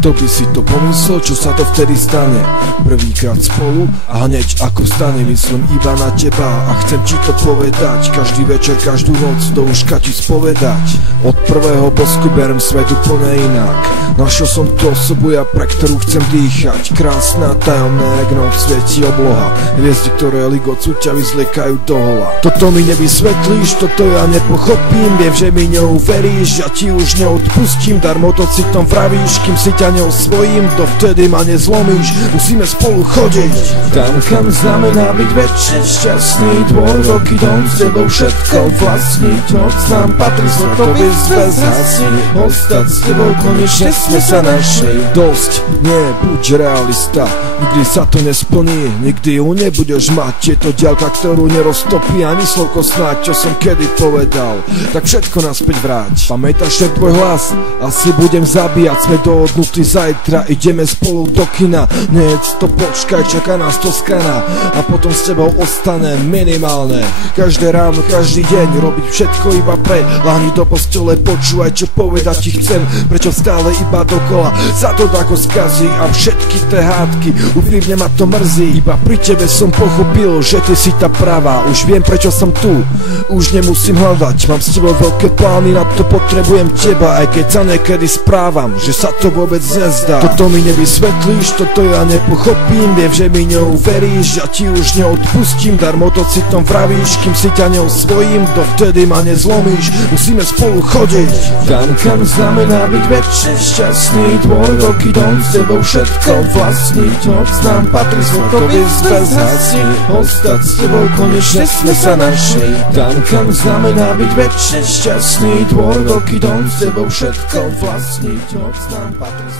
Kto by si to pomyslel, čo sa to vtedy stane? Prvýkrát spolu a hneď ako vstane, myslím iba na teba a chcem ti to povedať. Každý večer, každú noc do uška ti spovedať. Od prvého bosku berem svetu plne inak. Našiel som tú osobu, ja pre ktorú chcem dýchať. Krásna, tajomná, jak noc svieti obloha. Hviezdy, ktoré ligocu ťa vyzliekajú do hola. Toto mi nevysvetlíš, toto ja nepochopím. Viem, že mi neuveríš, ja ti už neodpustím. Dar motociklom vravíš, kým si ťa neosvojím. Dovtedy ma nezlomíš, musíme spolu chodiť tam, kam znamená byť väčšie šťastný. Dvor, roky, dom, s tebou všetko vlastniť. Noc nám patrí, zlotový zväz hasí. Ostať s tebou, konečne sme sa našli. Dosť, nie, buď realista. Nikdy sa to nesplní, nikdy ju nebudeš mať. Je to diaľka, ktorú neroztopí ani slovko snáď, čo som kedy povedal. Tak všetko naspäť vráť. Pamätáš ten tvoj hlas? Asi budem zabíjať, sme dohodnutí zajtra. Ideme spolu do kina. Nejedz to, počkaj, čaká nás to skana. A potom s tebou ostane minimálne každé ráno, každý deň robiť všetko iba pre. Láhni do postele, počúvaj, čo povedať ti chcem. Prečo stále iba dokola za to ako skazí a všetky tie hádky. Úprimne ma to mrzí, iba pri tebe som pochopil, že ty si tá pravá. Už viem, prečo som tu, už nemusím hľadať. Mám s tebou veľké plány, na to potrebujem teba. Aj keď sa niekedy správam, že sa to vôbec nezdá. Toto mi nevysvetlíš, toto ja nepochopím. Viem, že mi neuveríš, ja ti už neodpustím. Dar motociklom vravíš, kým si ťa neosvojím. Dovtedy ma nezlomíš, musíme spolu chodiť tam, kam znamená byť väčšie šťastný. Dvor, roky, dom, s tebou všetko vlastniť. Noc nám patrí, zlotový zväz hasí. Ostať s tebou, konečne sme sa našli tam, kam znamená byť väčšie šťastný. Dvor, roky, dom, s tebou všetko vlastniť. Noc nám patrí.